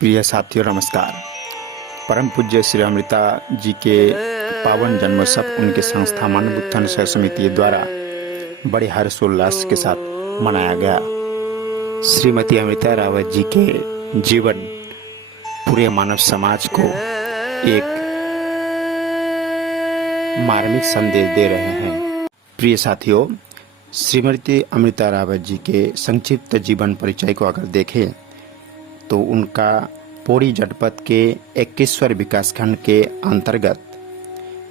प्रिय साथियों नमस्कार। परम पूज्य श्री अमृता जी के पावन जन्मोत्सव उनके संस्था मानव उत्थान सेवा समिति द्वारा बड़े हर्षोल्लास के साथ मनाया गया। श्रीमती अमृता रावत जी के जीवन पूरे मानव समाज को एक मार्मिक संदेश दे रहे हैं। प्रिय साथियों, श्रीमती अमृता रावत जी के संक्षिप्त जीवन परिचय को अगर देखें तो उनका पौड़ी जनपद के 21वें विकासखंड के अंतर्गत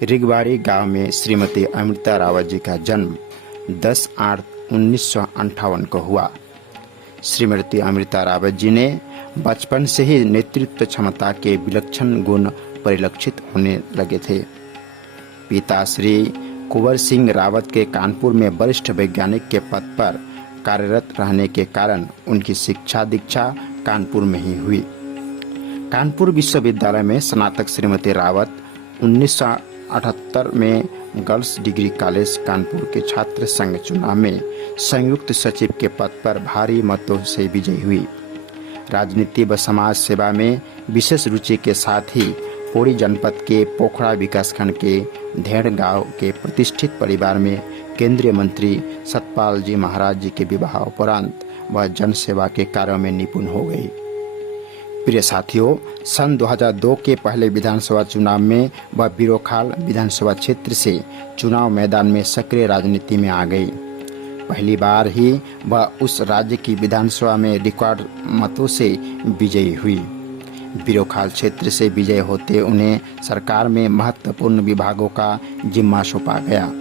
रिगवाड़ी गांव में श्रीमती अमृता रावत जी का जन्म 10/8/1958 को हुआ। श्रीमती अमृता रावत जी ने बचपन से ही नेतृत्व क्षमता के विलक्षण गुण परिलक्षित होने लगे थे। पिता श्री कुंवर सिंह रावत के कानपुर में वरिष्ठ वैज्ञानिक के पद पर कार्यरत रहने के कारण उनकी शिक्षा दीक्षा कानपुर में ही हुई। कानपुर विश्वविद्यालय में स्नातक श्रीमती रावत 1978 में गर्ल्स डिग्री कॉलेज कानपुर के छात्र संघ चुनाव में संयुक्त सचिव के पद पर भारी मतों से विजयी हुई। राजनीति व समाज सेवा में विशेष रुचि के साथ ही पौड़ी जनपद के पोखरा विकासखंड के धेड़ गांव के प्रतिष्ठित परिवार में केंद्रीय मंत्री सतपाल जी महाराज जी के विवाह उपरांत वह जन सेवा के कार्यों में निपुण हो गई। प्रिय साथियों, सन 2002 के पहले विधानसभा चुनाव में वह बिरोखाल विधानसभा क्षेत्र से चुनाव मैदान में सक्रिय राजनीति में आ गई। पहली बार ही वह उस राज्य की विधानसभा में रिकॉर्ड मतों से विजयी हुई। बिरोखाल क्षेत्र से विजय होते उन्हें सरकार में महत्वपूर्ण विभागों का जिम्मा सौंपा गया।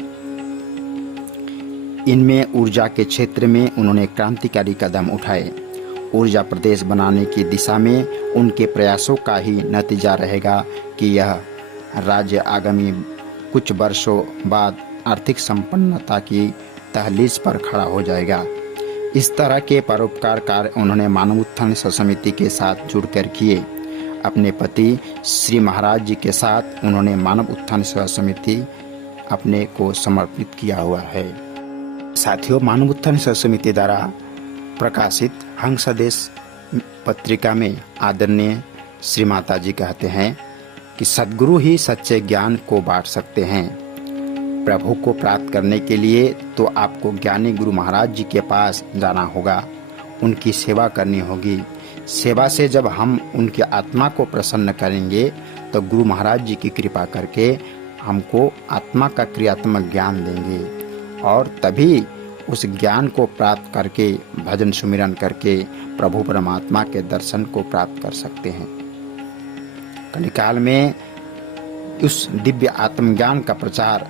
इनमें ऊर्जा के क्षेत्र में उन्होंने क्रांतिकारी कदम उठाए। ऊर्जा प्रदेश बनाने की दिशा में उनके प्रयासों का ही नतीजा रहेगा कि यह राज्य आगामी कुछ वर्षों बाद आर्थिक संपन्नता की तहलीज पर खड़ा हो जाएगा। इस तरह के परोपकार कार्य उन्होंने मानव उत्थान सेवा समिति के साथ जुड़कर किए। अपने पति श्री महाराज जी के साथ उन्होंने मानव उत्थान सेवा समिति अपने को समर्पित किया हुआ है। साथियों, मानव उत्थान सेवा समिति द्वारा प्रकाशित हंसदेश पत्रिका में आदरणीय श्री माता जी कहते हैं कि सद्गुरु ही सच्चे ज्ञान को बांट सकते हैं। प्रभु को प्राप्त करने के लिए तो आपको ज्ञानी गुरु महाराज जी के पास जाना होगा, उनकी सेवा करनी होगी। सेवा से जब हम उनकी आत्मा को प्रसन्न करेंगे तो गुरु महाराज जी की कृपा करके हमको आत्मा का क्रियात्मक ज्ञान देंगे और तभी उस ज्ञान को प्राप्त करके भजन सुमिरन करके प्रभु परमात्मा के दर्शन को प्राप्त कर सकते हैं। कलिकाल में उस दिव्य आत्मज्ञान का प्रचार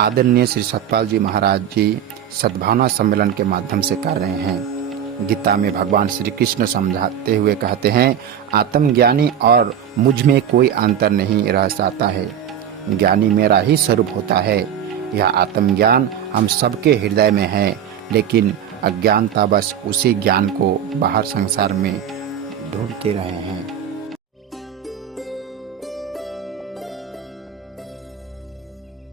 आदरणीय श्री सतपाल जी महाराज जी सद्भावना सम्मेलन के माध्यम से कर रहे हैं। गीता में भगवान श्री कृष्ण समझाते हुए कहते हैं, आत्मज्ञानी और मुझ में कोई अंतर नहीं रह जाता है, ज्ञानी मेरा ही स्वरूप होता है। यह आत्मज्ञान हम सबके हृदय में है, लेकिन अज्ञानता बस उसी ज्ञान को बाहर संसार में ढूंढते रहे हैं।